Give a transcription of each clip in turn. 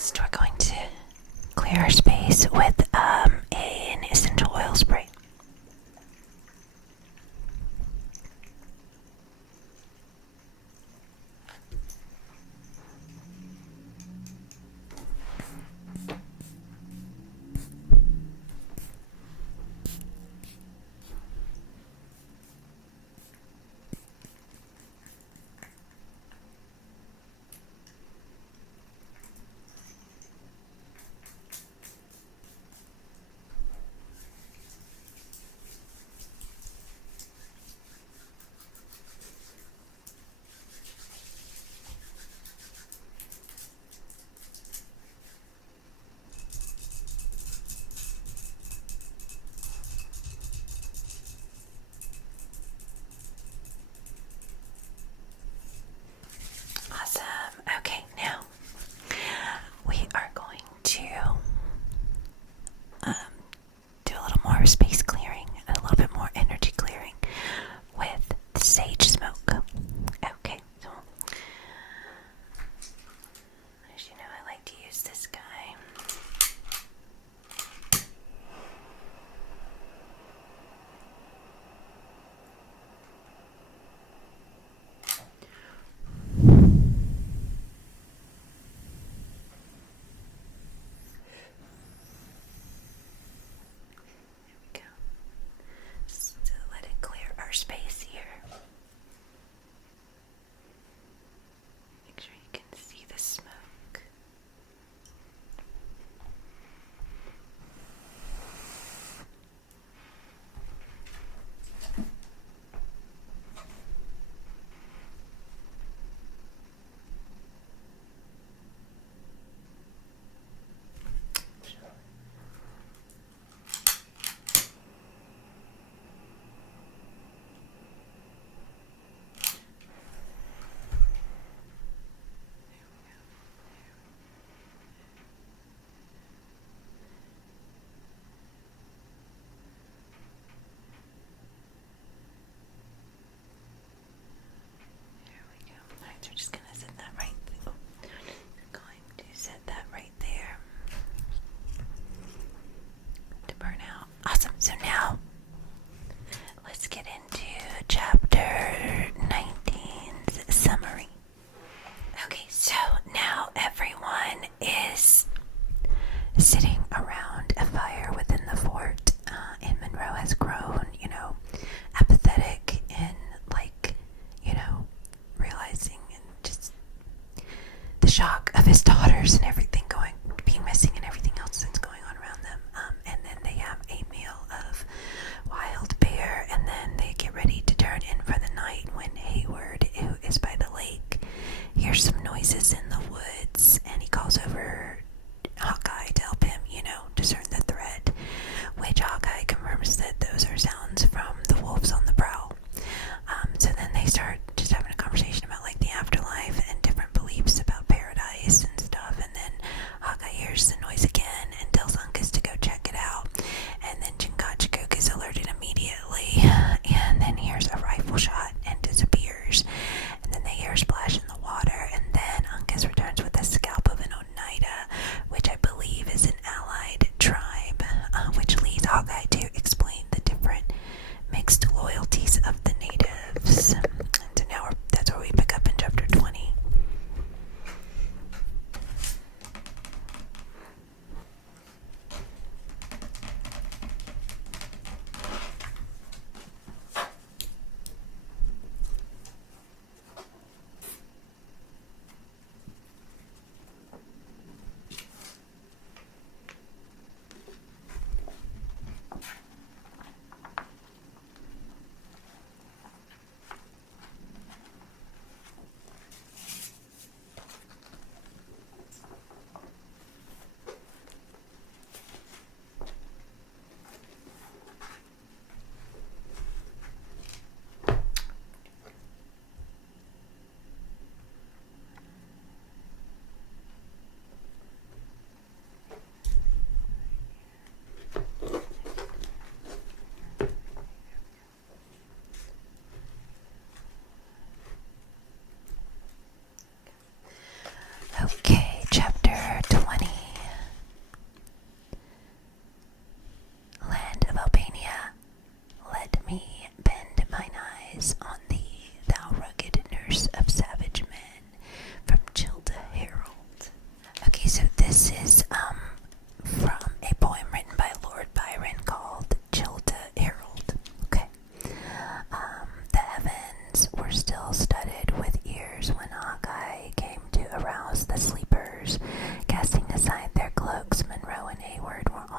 Next, we're going to clear our space with an essential oil spray. Awesome. Okay, now we are going to do a little more space clearing and a little bit more energy clearing with the sage smoke. Okay, so as you know, I like to use this guy. Go. Just to let it clear our space here. Make sure you can see the smoke. There we go. Alright, so we're just gonna set that right there. Going to set that right there to burn out. Awesome. So now let's get into chapter 19's summary. Okay, so now everyone is sitting around a fire within the fort, and Monroe has grown, apathetic and realizing and just the shock of his daughters and everything being missing and everything else that's going on around them. And then they have a meal of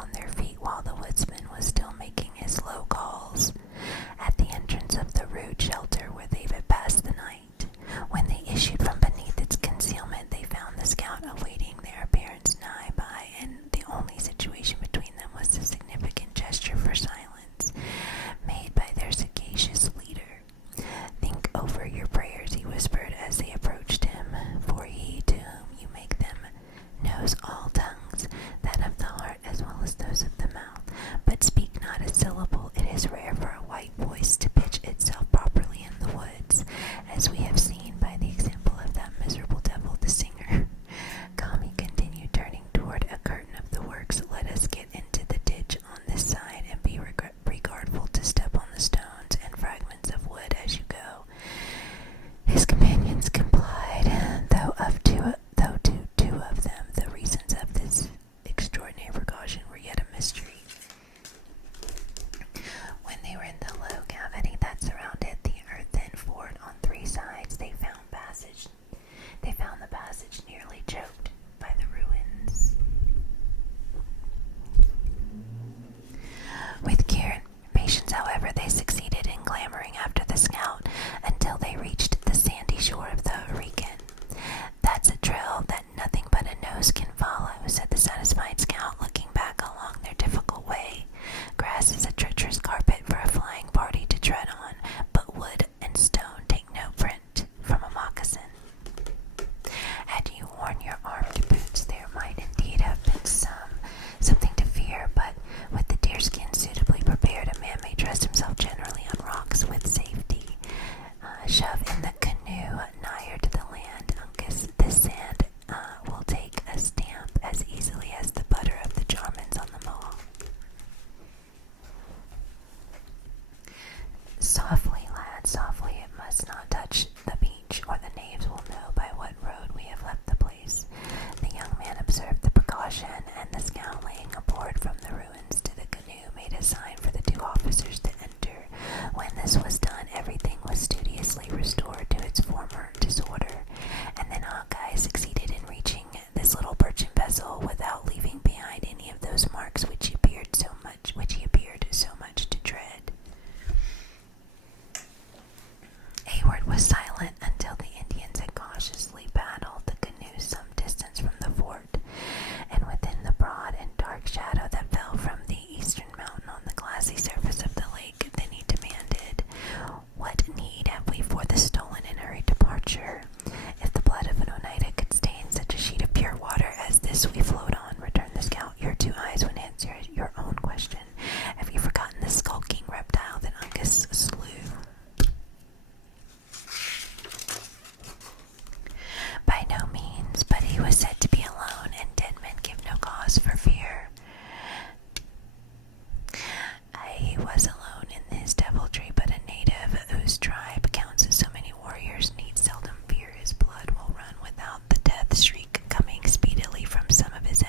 on their feet while the woodsman was still making his low calls at the entrance of the rude shelter where they had passed the night. When they issued from beneath its concealment, they found the scout awaiting their appearance nigh by, and the only situation between them was the significant gesture for silence made by their sagacious leader. "Think over your prayers," he whispered as they approached him, "for he to whom you make them knows all tongues, that of the heart as well as those of the mouth. But speak not a syllable. It is rare for a white voice to pitch itself properly in the woods, as we have seen by the example of that miserable devil, the singer. Come," he continued, turning toward a curtain of the works, "let us get into the ditch on this side, and be regardful to step on the stones and fragments of wood as you go." His companions complied, though to two of them the reasons of this extraordinary precaution were yet a mystery. When they were in the low cavity that surrounded the earthen fort on three sides, they found the passage nearly choked by the ruins. With care and patience, however, they succeeded in clambering after the scout until they reached the sandy shore of the Mohicans. "That's a trail that nothing but a nose can follow," said the satisfied scout, looking back along their difficult way. "Grass is a treacherous carpet for a flying party to tread on, but wood and stone take no print from a moccasin." Had you worn your armed boots, there might indeed have been something to fear, but with the deerskin suitably prepared, a man may trust himself generally on rocks with safety. Shove in the canoe nigher to the land, Uncas. This sand will take a stamp as easily as the butter of the Jarmans on the Mohawk. "Softly, lad, softly. It must not touch the beach, or the knaves will know by what road we have left the place." The young man observed the precaution, and the scout, laying a board from the ruins to the canoe, made a sign for the two officers to enter. When this was done, everything was studiously restored to its former disorder, and then Hawkeye succeeded in reaching this little birchen vessel without leaving behind any of those marks which he appeared so much to dread. Hayward was silent until the Indians had cautiously paddled the canoe some distance from the fort, and within the broad and dark shadow that fell from the eastern mountain on the glassy surface of the lake. Then he demanded, "What need have we for this stolen and hurried departure? If the blood of an Oneida could stain such a sheet of pure water as this we float on," returned the scout, "your two eyes would answer your own question. Have you forgotten the skulking reptile that Uncas slew?" "By no means, but he was said to be alone, and dead men give no cause for fear." "He was alone in his deviltry, but a native whose tribe counts as so many warriors need seldom fear his blood will run without the death shriek coming speedily from some of his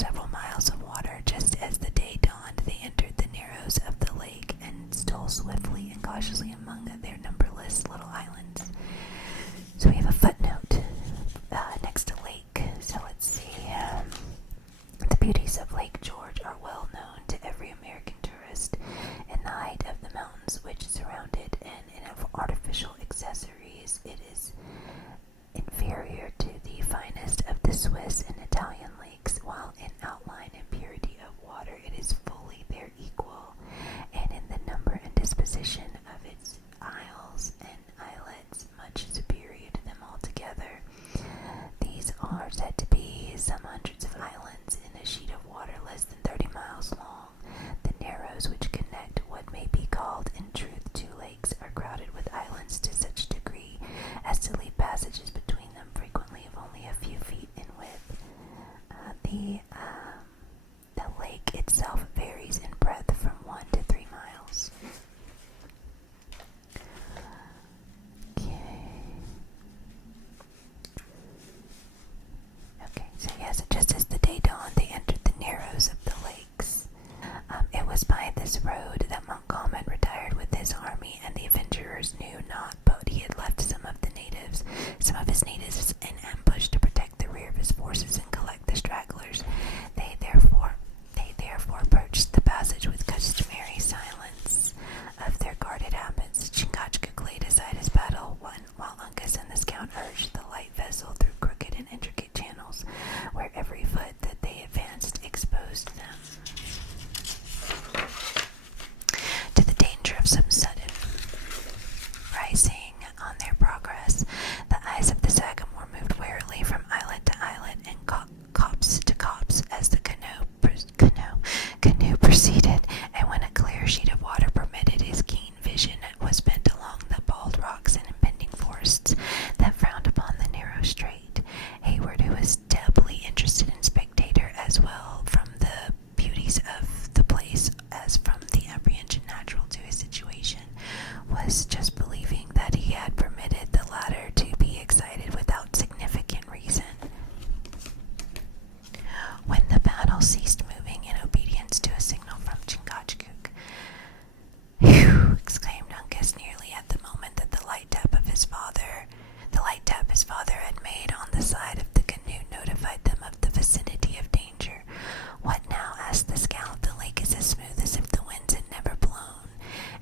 several miles of water. Just as the day dawned, they entered the narrows of the lake and stole swiftly and cautiously among their numberless little islands. So we have a footnote next to lake. So let's see. The beauties of Lake George are well known to every American tourist, and the height of the mountains which surround it, and in artificial accessories, it is inferior to the finest of the Swiss and Italian lakes, while in outline and purity of water it is fully their equal, and in the number and disposition of its isles and islets much superior to them altogether. These are said to be some hundreds of islands in a sheet of water less than 30 miles long. The narrows which connect what may be called in truth two lakes are crowded with islands to such degree as to leave passages between them frequently of only a few feet in width. The lake itself varies in breadth from 1 to 3 miles. Okay, so yes, just as the day dawned, they entered the narrows of the lakes. It was by this road that Montcalm had retired with his army, and the adventurers knew not, but he had left some of his natives in ambush to protect the rear of his forces and collect the stragglers. They therefore approached the passage with customary silence of their guarded habits. Chingachgook laid aside his paddle, while Uncas and the scout urged the light vessel through crooked and intricate channels, where every foot that they advanced exposed them to the danger of some sudden rising on their progress. The eyes of the Sagamore moved warily from islet to islet and copse to copse as the canoe proceeded, and when a clear sheet of water permitted, his keen vision was bent along the bald rocks and impending forests that frowned upon the narrow strait. Hayward, who was doubly interested in spectator as well from the beauties of the place as from the apprehension natural to his situation, was just believing that he had permitted the latter to be excited without significant reason. When the battle ceased moving in obedience to a signal from Chingachgook, "Phew!" exclaimed Uncas, nearly at the moment that the light tap his father had made on the side of the canoe notified them of the vicinity of danger. "What now?" asked the scout. "The lake is as smooth as if the winds had never blown,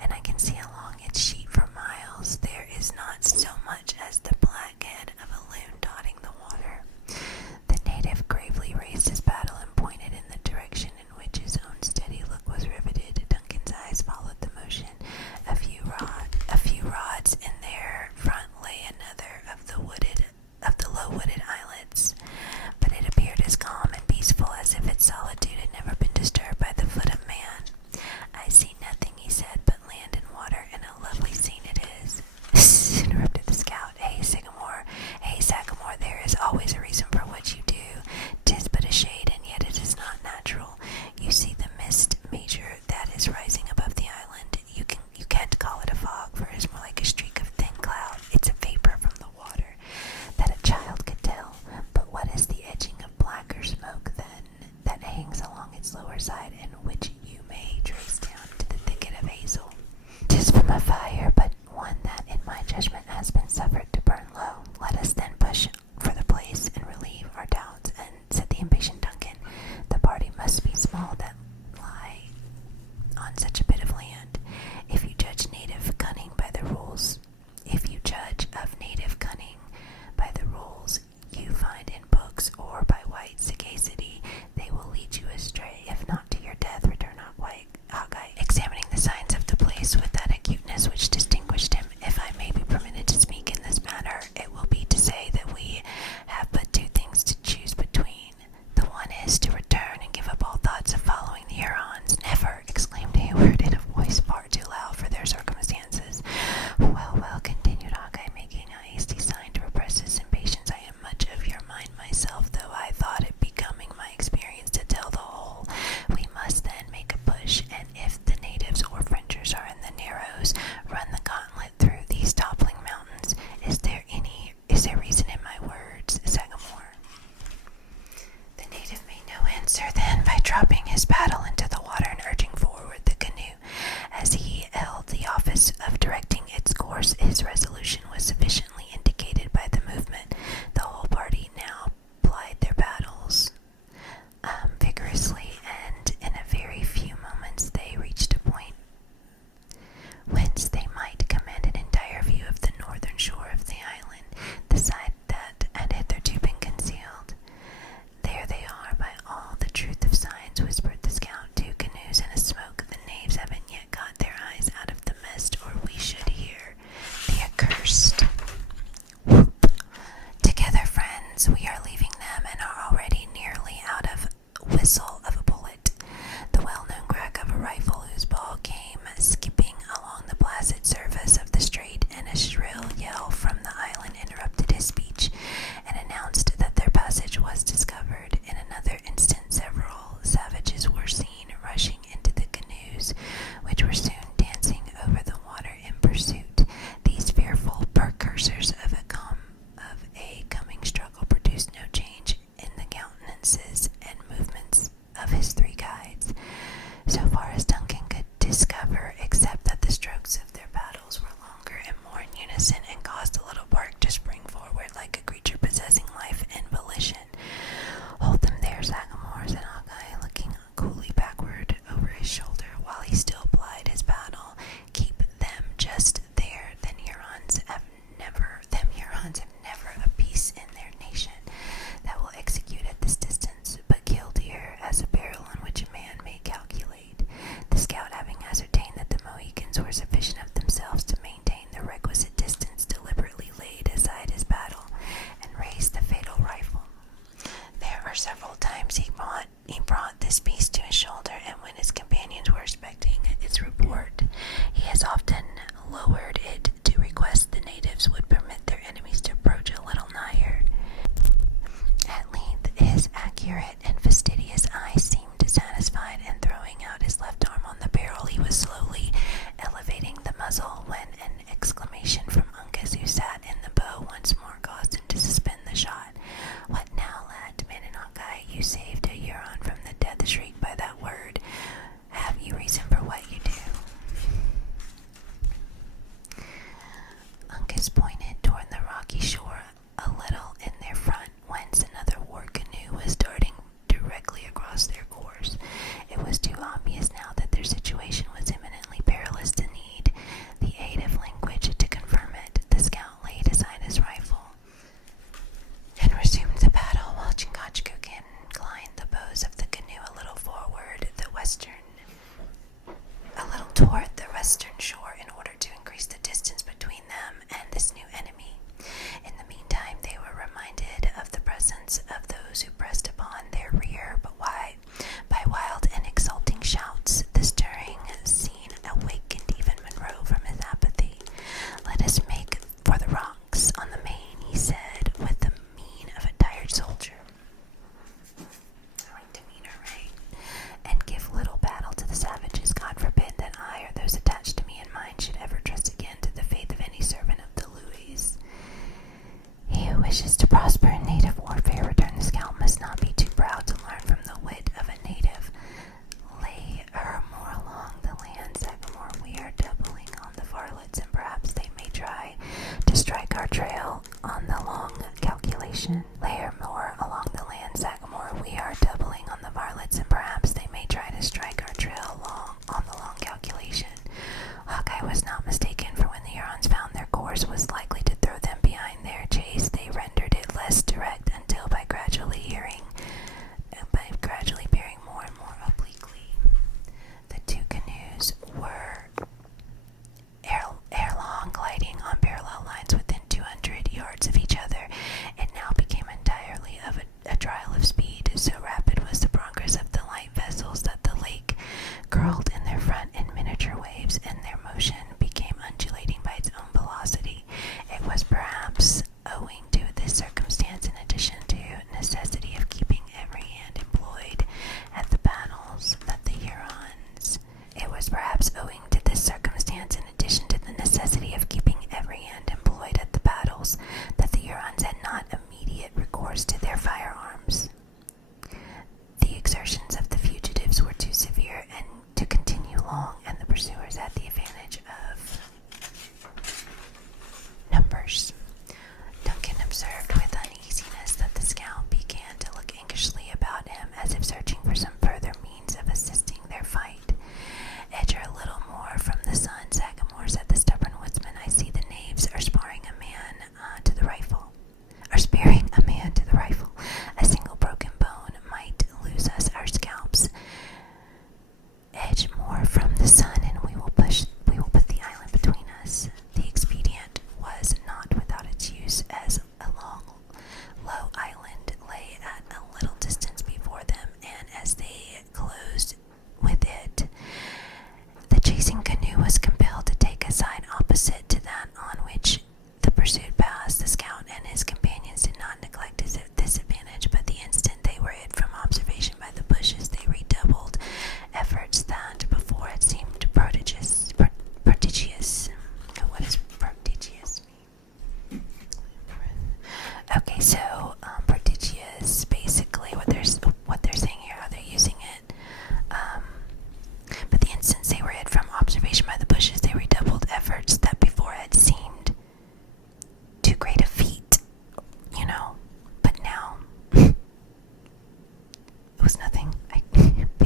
and I can see along its sheet for miles. There is not so much as the black head of a loon dotting the water." The native gravely raised his paddle and pointed in the direction in which his own steady look was riveted. Duncan's eyes followed the motion. A few rods in their front lay another of the low wooded islets, but it appeared as calm and peaceful as if its solitude had never been disturbed by the foot of man. "I see nothing," he said, "but land and water, and a lovely scene it is." Interrupted the scout. Hey, Sagamore, there is always a reason for what you do. 'Tis but a shade, and yet it is not natural. You see the mist, Major, that is rising above the island. You can't call it a fog, for it is more like a streak of thin cloud. It's a vapor from the water that a child could tell. But what is the edging of blacker smoke then that hangs along its lower side, and which you may trace down to the thicket of hazel? 'Tis from a fire, but one that in my judgment has been suffered to burn low. Let us then push for the place and relieve our doubts." And said the impatient Duncan, "The party must be small that lie on such a bit of land. If you judge of native cunning by the rules you find in books, or by white sagacity, they will lead you astray. If not to your death, return Hawkeye, examining the signs of the place with that acuteness which distinguished him. If I may be permitted to speak in this manner, it will be to say that we have but two things to choose between. The one is to return and give up all thoughts of following the Hurons." "Never!" exclaimed Hayward. then by dropping his paddle into the water and urging forward the canoe as he held the office of directing its course. His resolution was sufficiently indicated by the movement. The whole party now plied their paddles vigorously, and in a very few moments they reached a point whence they might command an entire view of the northern shore of the island, the side that had hitherto been concealed. "There they are, by all the truth of signs," whispered the scout. "Two canoes and a smoke. The knaves haven't yet got their eyes out of the mist, or we should hear the accursed whoop. Together, friends, we are leaving them and are already nearly out of whistle of a bullet." The well-known crack of a rifle whose ball came skipping along the placid surface of the strait, and a shrill yell from the island interrupted his speech and announced that their passage was discovered. In another instant several savages were seen rushing into the canoes, which were soon dancing over the water in pursuit. These fearful precursors of a coming struggle produced no change in the countenances and movements of his three guides, so far as Duncan could discover, except that the strokes of their paddles were longer and more in unison, and caused the little bark to spring forward like a creature possessing life and volition. "Hold them there, Sagamore," said Hawkeye, looking coolly backward over his shoulder while he still plied his paddle. "Keep them just there. Them Hurons have never a piece in their nation that will execute at this distance, but Killdeer has a barrel and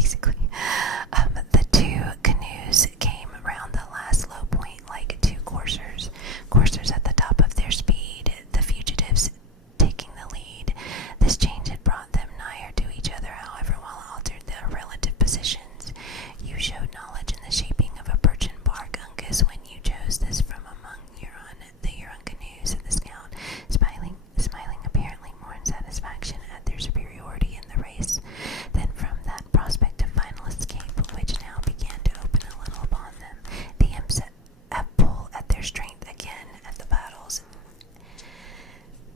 basically. The two canoes came around the last low point like two coursers at the top of their speed, the fugitives taking the lead. This change had brought them nigher to each other, however, while it altered their relative positions. You showed knowledge in the shaping of a birchen bark, Uncas, when you chose this from among the Huron canoes, said the scout, smiling apparently more in satisfaction at their superiority in the race than from that prospect of final escape, which now began to open a little upon them. The imps have pulled at their strength again at the battles,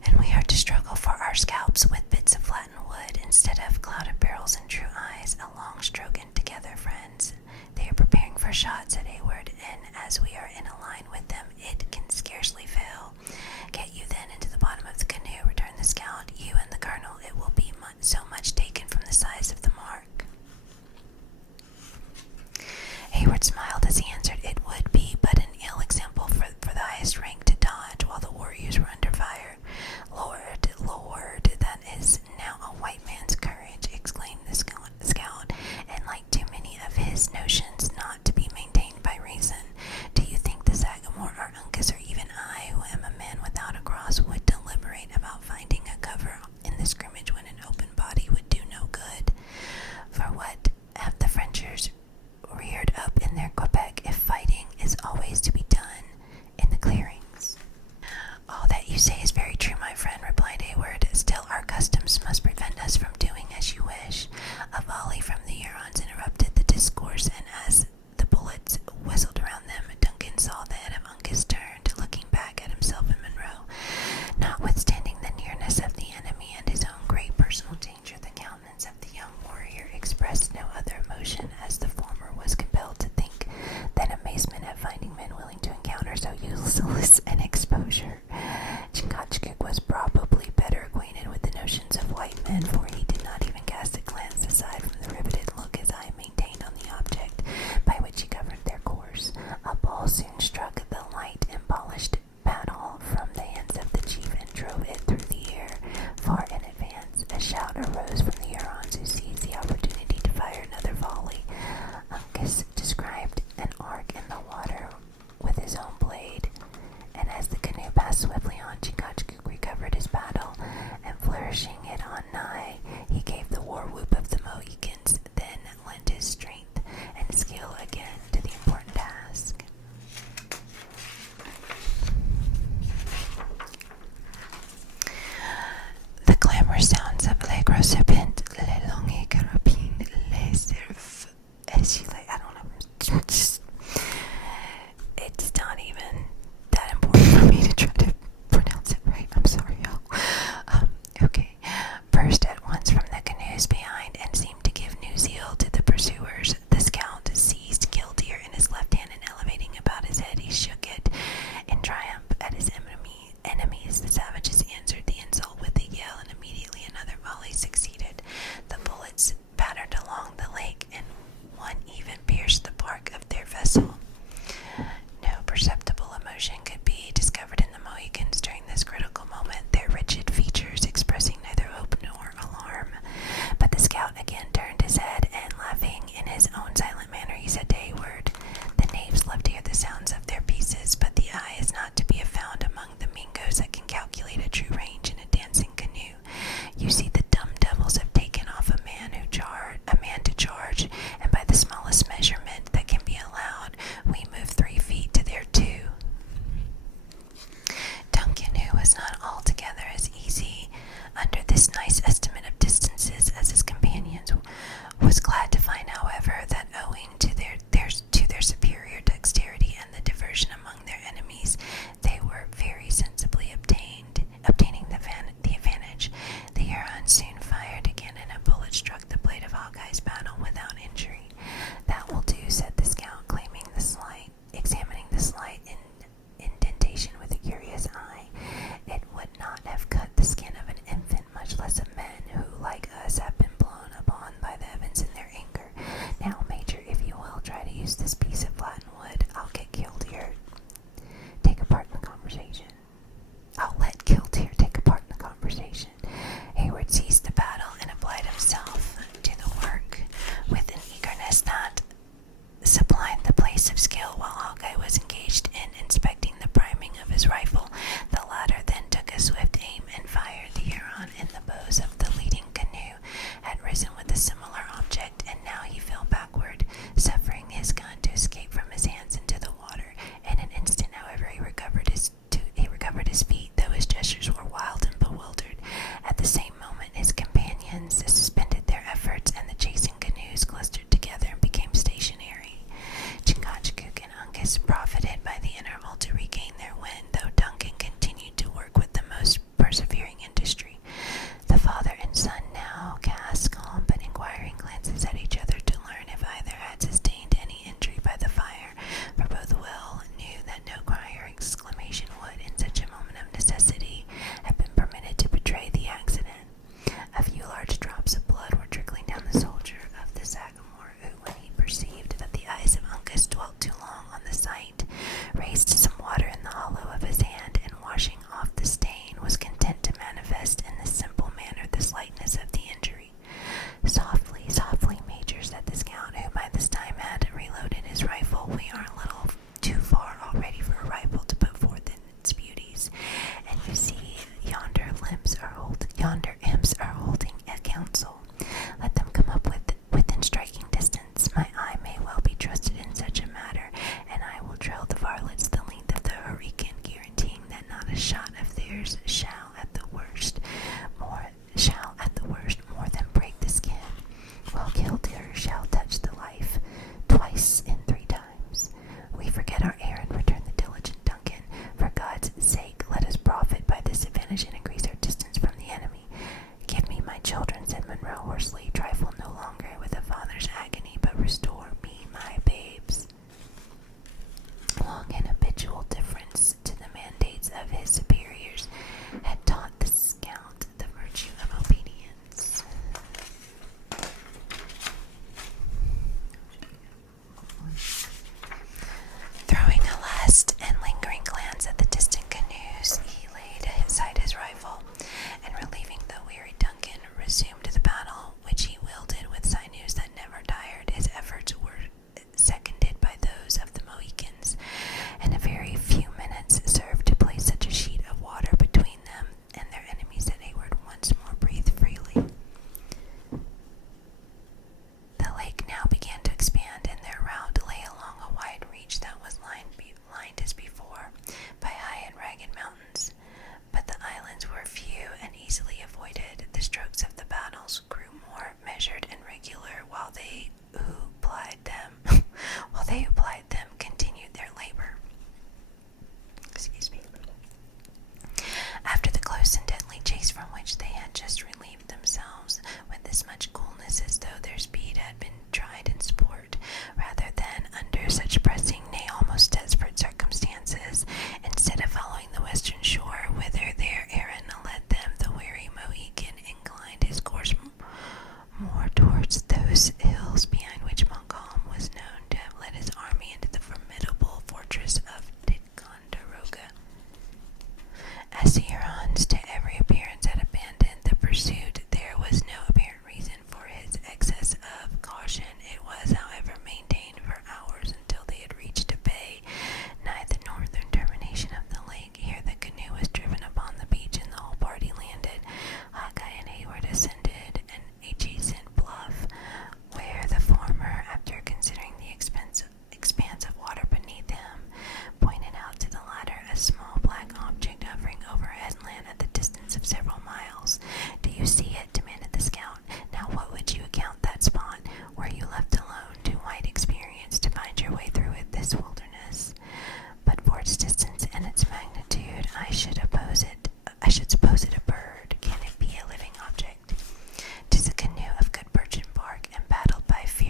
and we are to struggle for our scalps with bits of flattened wood instead of clouded barrels and true eyes. A long stroke in together, friends. They are preparing for shots, said Hayward, and as we are in a line with them, it can scarcely fail. Get you then into the bottom of the canoe, returned the scout. You and the colonel, it will be so much taken from the size of the mark. Hayward smiled as he answered, it would be but an ill example for the highest rank to dodge while the warriors were under fire. Lord, that is now a white man's courage, exclaimed the scout, and like too many of his notions not to be maintained by reason. Do you think the Sagamore or Uncas or even I, who am a man without a cross, would deliberate about finding a cover in the scrimmage when an open body would do no good? For what have the Frenchers reared up in their Quebec if fighting is always to be done in the clearings? All that you say is very true, my friend, replied Hayward. Still, our customs must prevent us from doing as you wish. A volley from the Hurons interrupted the discourse, and as the bullets whistled around them, Duncan saw the head of Uncas turned, looking back at himself and Monroe. Notwithstanding the nearness of the enemy and his own great personal danger, the countenance of the young warrior expressed no other emotion, as the former was compelled to think than amazement at finding men willing to encounter so useless an exposure. Chingachgook was probably better acquainted with the notions of white men, for he did not even cast a glance aside from the riveted look his eye maintained on the object by which he governed their course. A ball soon struck the light and polished paddle from the hands of the chief and drove it through the air, far in advance. A shout arose from the Hurons, who seized the opportunity to fire another volley. Uncas described an arc in the water with his own blade, and as the canoe passed swiftly on, Chingachgook recovered his paddle, and flourishing it on nigh, he gave the war whoop of the Mohicans, then lent his strength and skill again to the important task. The clamorous sounds of Les Gros Serpents, Les Longues Carabines, Les Cerfs, I don't know, it's not even that important for me to try to pronounce it right. I'm sorry, y'all. Okay. Burst at once from the canoes behind and seemed to give new zeal to the pursuers. The scout seized Killdeer in his left hand and elevating about his head, he shook it in triumph at his enemies. The savages answered the insult with a yell, and immediately another volley succeeded. The bullets pattered along the lake, and one even pierced the bark of their vessel. No perceptible emotion could be discovered in the Mohicans during this critical moment, their rigid features expressing neither hope nor alarm. But the scout again turned his head, and laughing in his own silent manner, he said to Hayward, the knaves love to hear the sounds of their pieces, but the eye is not to be found among the Mingos that can calculate a true range in a dancing canoe. You see, the dumb devils have taken off a man to charge, and by the smallest measurement that can be allowed, we move 3 feet to their 2. Duncan, who was not altogether as easy under this nice estimate of distances as his companions, was glad to find, however, that owing to their superior dexterity and the diversion among their enemies, they were very sensibly obtaining the advantage. The Hurons soon fired again, and a bullet struck the blade of Hawkeye's paddle without injury. That will do, said the scout, examining the slight indentation with a curious eye. It would not have cut the skin of an infant, much less of men who, like us, have been blown upon by the heavens in their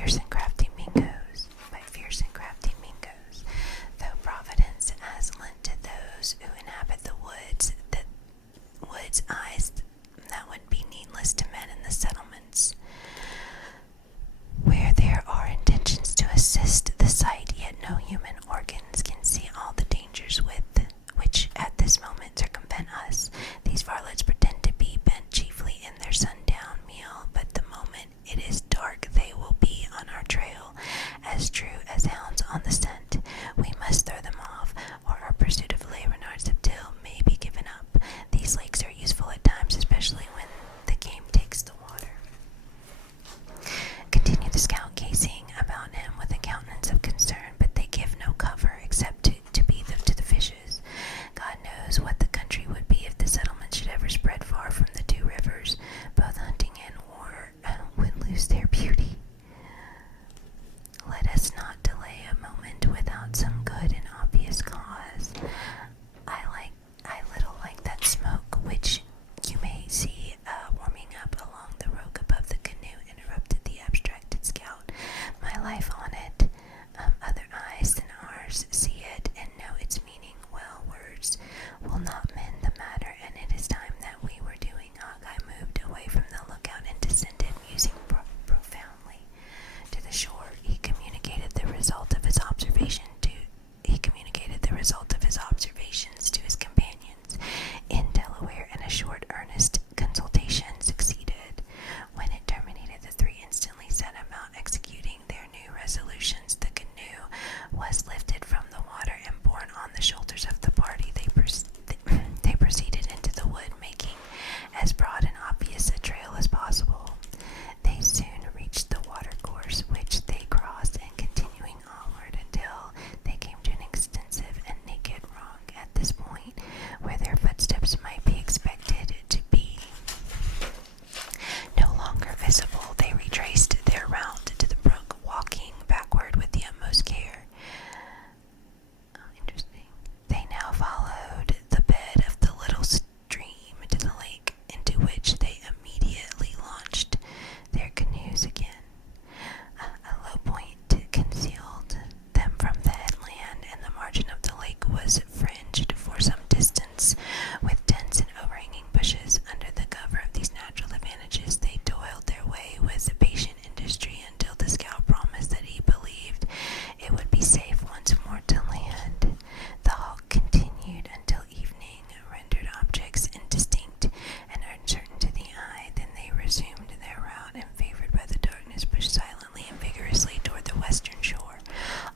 fierce and crafty Mingos. Though Providence has lent to those who inhabit the woods eyes that would be needless to men in the settlements, where there are intentions to assist the sight, yet no human organs can see all the dangers which at this moment circumvent us. These varlets pretend to be bent chiefly in their sundown meal, but the moment it is dark they will be on our trail, as true as hounds on the scent. We must throw them off, or our pursuit of Le Renard Subtil may be given up. These lakes are useful at times, especially when the game takes the water. Continued the scout, gazing about him with a countenance of concern, but they give no cover except to be to the fishes. God knows what the country would be if the settlement should ever spread far from the two rivers. Both hunting and war would lose their beauty. Let us not delay a moment without some good and obvious cause. I little like that smoke which you may see warming up along the road above the canoe, interrupted the abstracted scout. My life on it. Other eyes than ours see it and know its meaning well. Words will not mend the matter, and it is time that we were doing. Hawkeye moved away from the lookout and descended, musing profoundly to the shore. He communicated the result of his observations to his companions in Delaware, and a short, earnest consultation succeeded. When it terminated, the three instantly set about executing their new resolutions. The canoe was lifted from the water and borne on the shoulders of the party. They proceeded into the wood, making as broad and obvious a trail as possible. They soon reached the watercourse, which they crossed, and continuing onward until they came to an extensive and naked rock. At this point, where their footsteps might be expected to be no longer visible, they retraced their route to the brook, walking backward with the utmost care. Interesting. They now followed the bed of the little stream to the lake, into which they immediately launched their canoes again. A low point concealed them from the headland, and the margin of the lake was fringed for some distance with dense and overhanging bushes. Under the cover of these natural advantages, they toiled their way with patient industry until the scout promised that he believed it would be safe once more to land. The halt continued until evening rendered objects indistinct and uncertain to the eye. Then they resumed their route, and favored by the darkness, pushed silently and vigorously toward the western shore.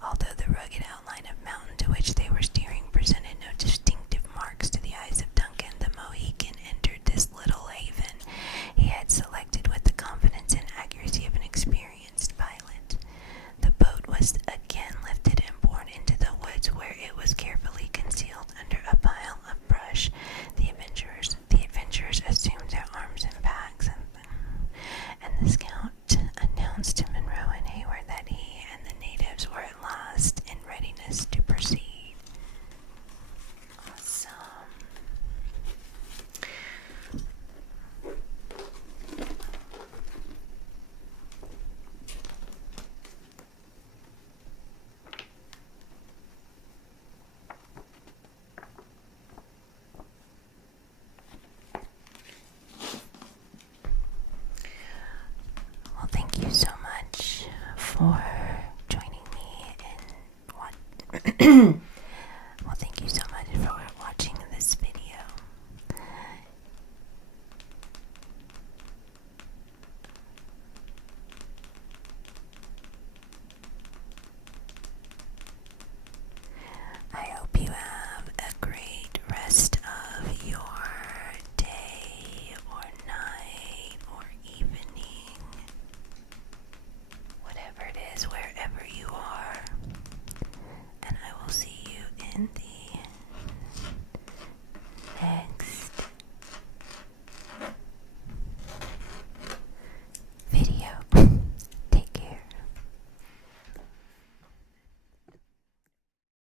Although the rugged outline of mountain to which they were steering presented no distinctive marks to the eyes of Duncan, the Mohican entered this little haven he had selected with the confidence and accuracy of an experienced pilot. The boat was again lifted and borne into the woods, where it was carefully concealed under a pile of brush. The adventurers assumed their arms and packs, and the scout announced to Monroe and Hayward that he and the natives were at last in readiness to proceed. Awesome. Well, thank you so much for joining me in